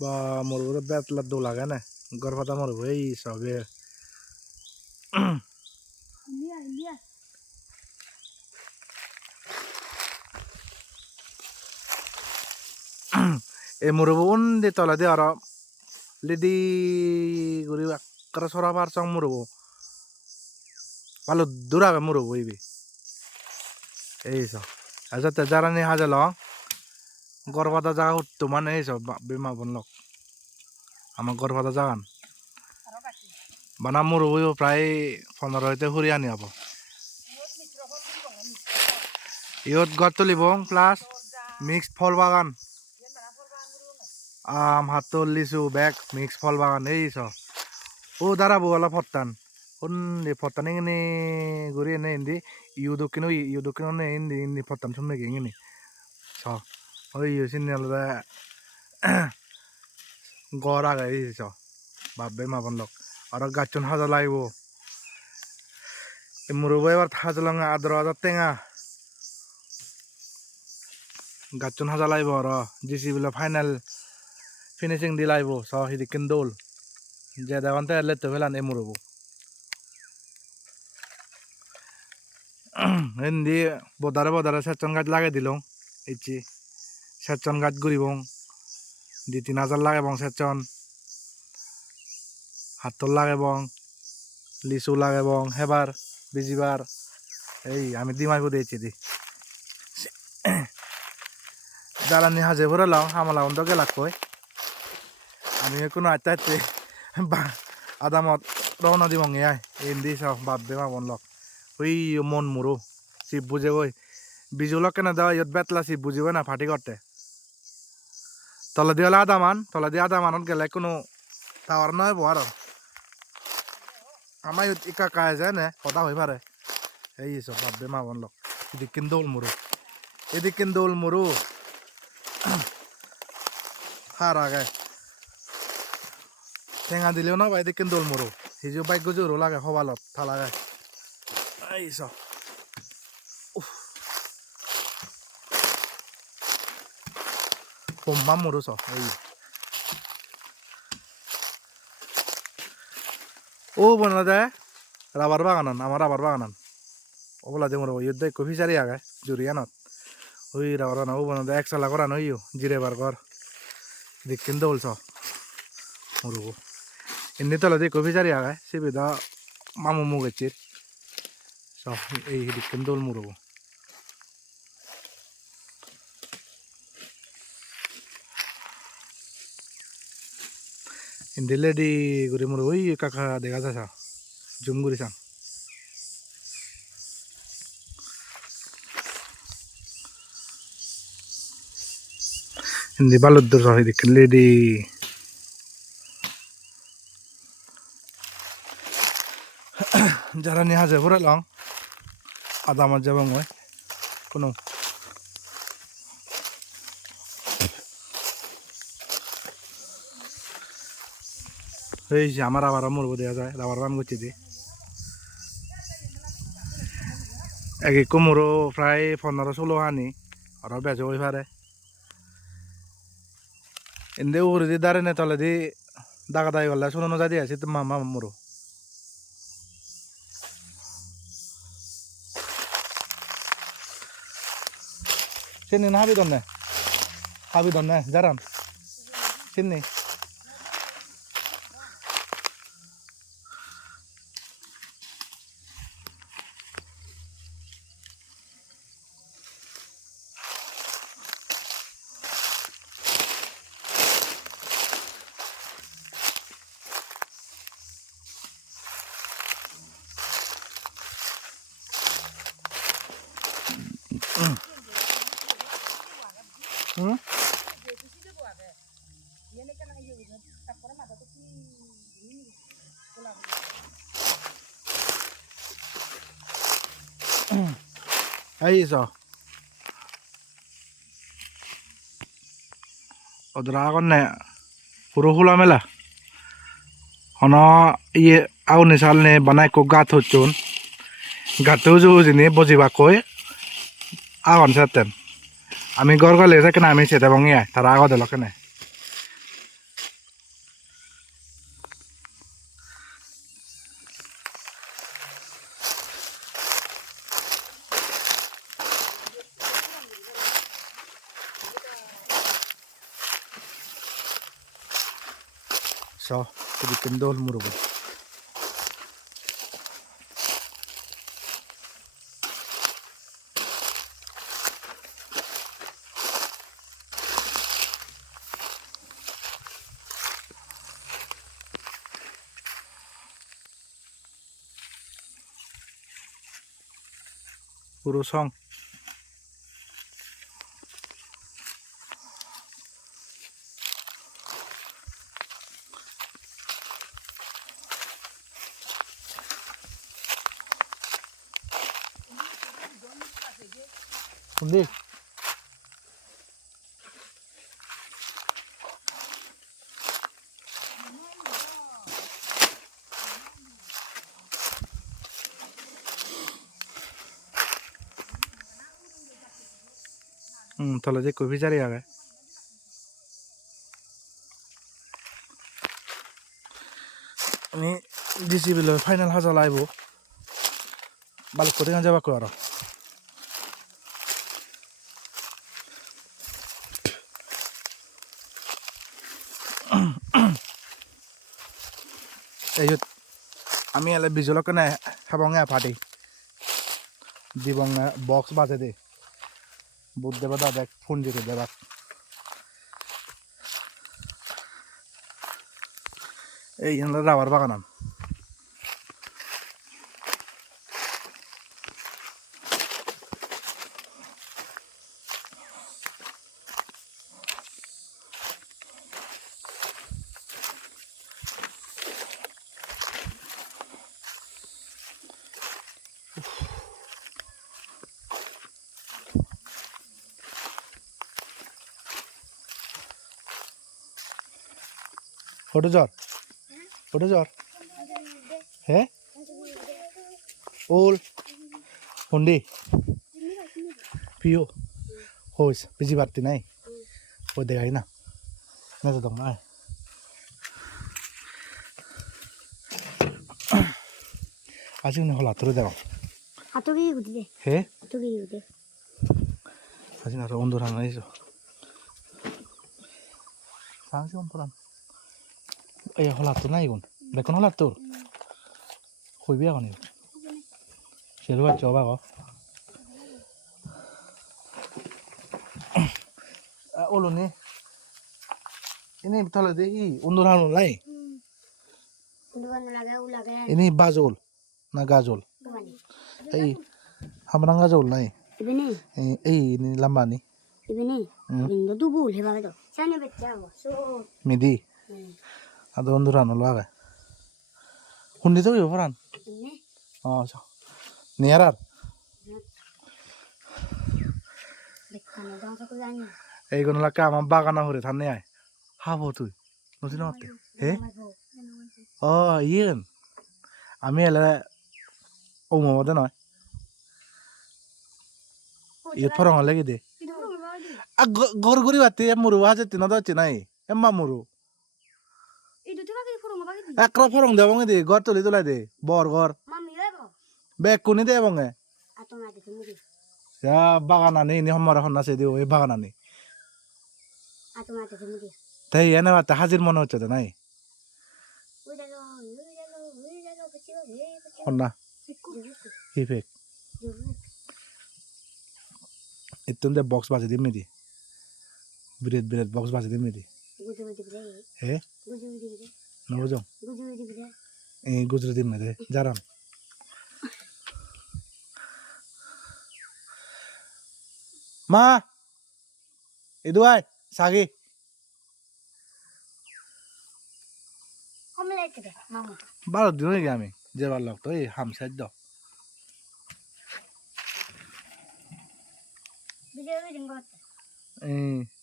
বা মরুরে বেতলা দো লাগে না গরফাতা মরবো এই সবে এই মরবো উন্দি তলা দিয়ে আর লিদি গরি আকার সরা পার চং মরবো ভালো দূরাবে মরবো এই সব আচ্ছা যারা নিয়ে হাজার গরফাতা জায়গা উঠতো মানে এই সব বেমা বনলক আমার গরফাতা জাগান বানা মরবো প্রায় 15 হইতে হুরি আনি হব ইয়ত গত তুলিব প্লাস মিক্সড ফল বাগান আম হাতল লিচু বেগ মিক্স ফল বাগান এই সব ও দাঁড়াবো অলপ ফত্তান ফত্তান ইংনি ঘুরি এনে ইন্দি ইউ দক্ষিণ ইন্দি ইন্দি ফত্তান শুনবে কি ইংনি স ওই সিনি আলাদা গড় আগে এই স ভাববে মাবন লোক আর গাছন হাজা লাগব মুরুব এবার হাজলাং আদর আদার টেঙা গাছন হাজা লাগব আর জিসি বলে ফাইনাল ফিনিশিং দি লাগব স হিদিকিন দোল যে দেওয়ানতে এলে তো ফেলান এ মুরুব হিন্দি বদারে সেচন গাছ লাগাই দিল ইচ্ছি সেচন গাছ ঘুরিব 2-3 হাজার লাগাইব সেচন হাতল লাগাইব লিচু লাগাইব হেবার বিজিবার এই আমি দিমাইব দিয়েছি দি জ্বালানি হাজে ভরে লাও হামলা অন্ত গেলাক কই আমি কোনো আইতে আইতে আদামত রওনা দিব আই এন্দি চাও বাপবে মাবন লক ওই মন মুরু শিব বুঝে গই বিজুলক কেন দেওয়া ইয়ত বেতলা শিব বুঝিবে না ফাটি করতে তলা দিয়ে আদামানত গেলে কোনো টাওয়ার নয় আর আমার ইকা কায় যায় না কথা হয়ে পারে এই সব বাপবে মাবন লক এদিক কিন্তু দৌল মুরু হার আগে ঠেঙা দিলেও না এদিক কিন্তু দৌল মুরু সিজু বাইক গুজুরও লাগে সবালত থালাগে এই সব পম্পা মুরু সব এই ও বনা যায় রাবার বাগানান আমার রাবার বাগানান ওগুলা দিয়ে মরবো ইউদ্ধ কফি সারি আগে জুরিয়ানত ওই রাবার বাগান ও বনা যায় 1 সালা করানো ইউ জিরে বারগর দিক কিন্তু বলছ মরবো এমনি তলা দিয়ে কফি সারি আগে সুবিধা মামু মুগেছির সব এই দিক কিন্তু মরবো ইন্দিলে দি ঘুরে মরবো ওই কাকা দেখা যাচ্ছে জুম ঘুরি চান hindi balod do sa hidik lady যারা নিয়ে হাজে ভরে লাং আদা আমার যাবো মই কোনো এই যে আমার আবার মরবো দেওয়া যায় আবার বান করছি দি এক কুমড়ো প্রায় 15-16 আনি আর বেজে ওই পারে এনে উড়ে দিয়ে দাঁড়ে না তলে দিয়ে দাগা দাই গলা শুনো যা দিয়ে আছে তো মামা মরো চিনি না হাবি দন্নে জারাম চিনি এই সব ওদরা কনে পুরো খোলা মেলা হন ইয়ে আউনি সালনে বানাই কো গাত হচ্ছুন গাতেও জিনি বজিবা কই আগন সেতেন আমি গড় গলে কেন আমি সেতে বঙিয়া তারা আগত এলো কেন so jadi kendol murubu puro song Undi তাহলে যে কবি জারি আগে আমি ডিসি বিল ফাইনাল হাজা লাইব বালক কোথায় যাবা কো আর এই আমি এলে বিজলক না হাবঙ্গে ফাটি দিবঙ্গে বক্স বাজে দে বুধ দেবা দাদা ফোন দিতে দেবা এই রাবার বাগান ফটো জ্বর হ্যাঁ ওল হুন্ডি পিও হোস বিজি বাড়তি নাই ও দেখাই না না তো দম আয় আজ হল হাতরে দেখ হাতকে গুদিলে হে হাতকে গুদে আজ না অন্ধর হান আইছো সাংসি অম্পরান এই হল হাত নাই গুণ বেকন হল তোর হইবি এখন সেরু বাচ্চা অবাক ওলনি ini তাহলে দে ই অন্ধর হান লাই ini বাজল না গাজল এই হামরাং গাজল নাই ibini এই ini lambani ibini lindo dubul heba do sane becca so midi ado অন্ধর হান লাগায় hundi তো ইফরান ini আচ্ছা নিয়ারার bekkana dong sa kuzani এই কোন লাকা আমার বাগানা হরে থানে আয় হাবো তুই নতুন মারতে হে ও ইয়েন আমি এলে ও মমদে নয় ইয়ে ফরং লাগি দে আ গর গরি বাতি মুরু হাজে তিন দচ্ছে নাই Emma মুরু itu tuh kaki furung apa gitu একরা ফরং দেবং দে গর তুলি তুলাই দে বর গর mami lebo বেক কোনি দে বঙ্গে atau mati sendiri ya বাগানা নেই নি হমার হন্না সে দিও এই বাগানা নেই atau mati sendiri তাই এনে বাতে হাজির মনে হচ্ছে তো নাই udah lo kecil kecil হন্না ইফেক ইতুন দে বক্স বাজে দিম নি বিরেট বিরেট বক্স বাজে দিম নি guju guju bere হে guju guju bere নবজং guju guju bere এই গুজরাট দিম দে জারাম মা এদুয়াই সাগি kamu lihat deh mama বারো দিন হয়ে গে আমি যেবার লাগতো এই হামসাই দ video ini jenggot এই